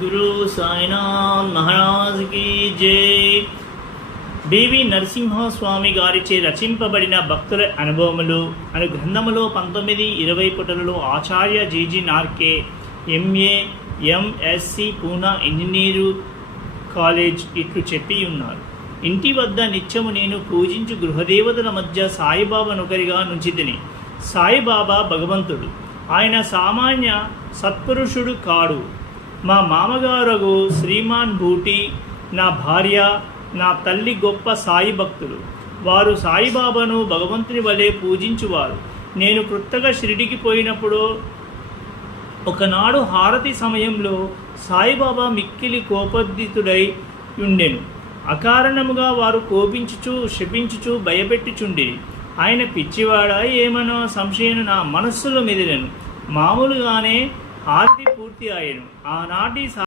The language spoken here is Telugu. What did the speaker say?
గురు సాయినాథ్ మహారాజ్ కి జై. బివి నరసింహస్వామి గారిచే రచింపబడిన భక్తుల అనుభవములు అను గ్రంథములో 19-20 పుటలలో Acharya GG Narke MA MSc Poona engineer college ఇట్లు చెప్పి ఉన్నారు. ఇంటి వద్ద నిత్యము నేను పూజించు గృహదేవతల మధ్య సాయిబాబా నొకరిగా నుంచితిని. సాయిబాబా భగవంతుడు. ఆయన సామాన్య సత్పురుషుడు కాడు. మా మామగారు శ్రీమాన్ భూటి, నా భార్య, నా తల్లి గొప్ప సాయి భక్తులు. వారు సాయిబాబాను భగవంతుని వలె పూజించువారు. నేను క్రొత్తగా షిరిడికి పోయినప్పుడు ఒకనాడు హారతి సమయంలో సాయిబాబా మిక్కిలి కోపోద్దితుడై ఉండెను. అకారణముగా వారు కోపించుచు శపించుచు భయపెట్టుచుండిరి. ఆయన పిచ్చివాడా ఏమనో సంశయం నా మనస్సులో మెదిలెను. మామూలుగానే హారతి పూర్తి అయ్యను. ఆనాటి